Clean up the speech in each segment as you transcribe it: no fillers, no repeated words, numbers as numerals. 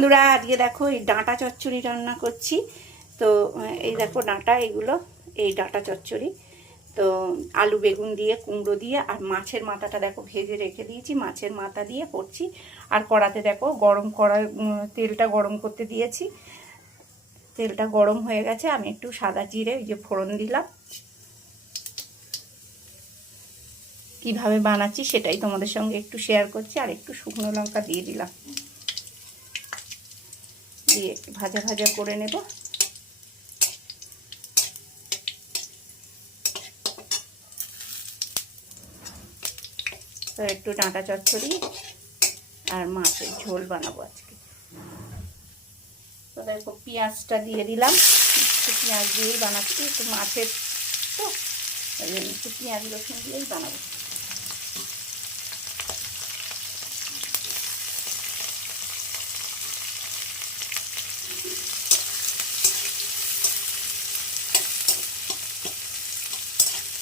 বন্ধুরা আজকে দেখো এই ডাঁটা চচ্চড়ি রান্না করছি। তো এই দেখো ডাঁটা, এগুলো এই ডাঁটা চচ্চড়ি। তো আলু বেগুন দিয়ে, কুমড়ো দিয়ে, আর মাছের মাথাটা দেখো ভেজে রেখে দিয়েছি, মাছের মাথা দিয়ে করছি। আর কড়াতে দেখো তেলটা গরম করতে দিয়েছি। তেলটা গরম হয়ে গেছে, আমি একটু সাদা জিরে এই যে ফোড়ন দিলাম। কিভাবে বানাচ্ছি সেটাই তোমাদের সঙ্গে একটু শেয়ার করছি। আর একটু শুকনো লঙ্কা দিয়ে দিলাম, দিয়ে ভাজা ভাজা করে নেব। তো একটু ডাঁটা চচ্চড়ি আর মাছের ঝোল বানাবো আজকে। তো দেখো পেঁয়াজটা দিয়ে দিলাম, একটু পেঁয়াজ দিয়েই বানাচ্ছি, একটু মাছের তো একটু পেঁয়াজ রসুন দিয়েই বানাবো।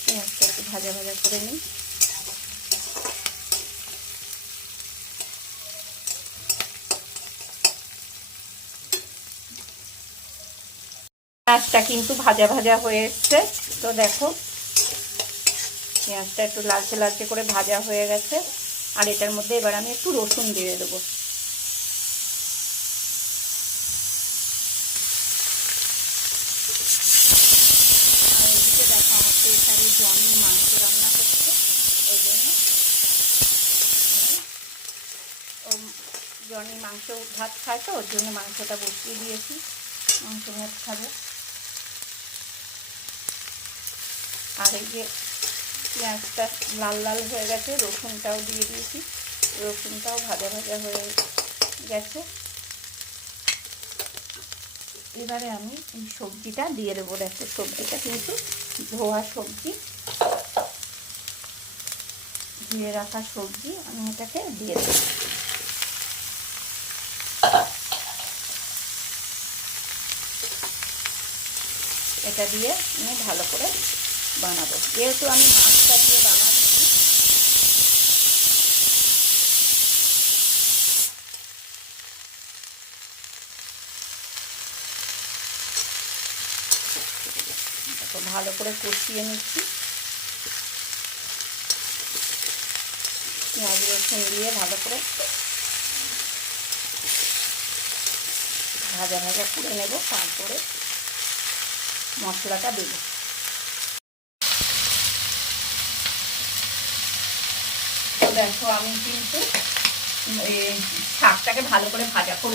পেঁয়াজটা একটু ভাজা ভাজা করে নিই। পেঁয়াজটা কিন্তু ভাজা ভাজা হয়ে এসছে। তো দেখো পেঁয়াজটা একটু লালচে লালচে করে ভাজা হয়ে গেছে। আর এটার মধ্যে এবার আমি একটু রসুন দিয়ে দেবো। আর এদিকে দেখো আমার তো এখানে জনি মাংস রান্না হচ্ছে, ওই জন্য জনি মাংস ভাত খায়, তো ওর জন্য মাংসটা বসিয়ে দিয়েছি, মাংস ভাত খাবে। আর এই যে পেঁয়াজটা লাল লাল হয়ে গেছে, রসুনটাও দিয়ে দিয়েছি, রসুনটাও ভাজা ভাজা হয়ে গেছে। এবারে আমি এই সবজিটা দিয়ে দেবো। দেখো সবজিটা কিন্তু ধোয়া সবজি, ধুয়ে রাখা সবজি, আমি এটাকে দিয়ে দেবো। এটা দিয়ে আমি ভালো করে বানাবো, যেহেতু আমি মাছটা দিয়ে বানাচ্ছি। দেখো ভালো করে কষিয়ে নিচ্ছি, পেঁয়াজ রসুন দিয়ে ভালো করে ভাজা ভাজা করে নেব, তারপরে মশলাটা দেব। দেখো আমি কিন্তু শাকটাকে ভালো করে ভাজা করে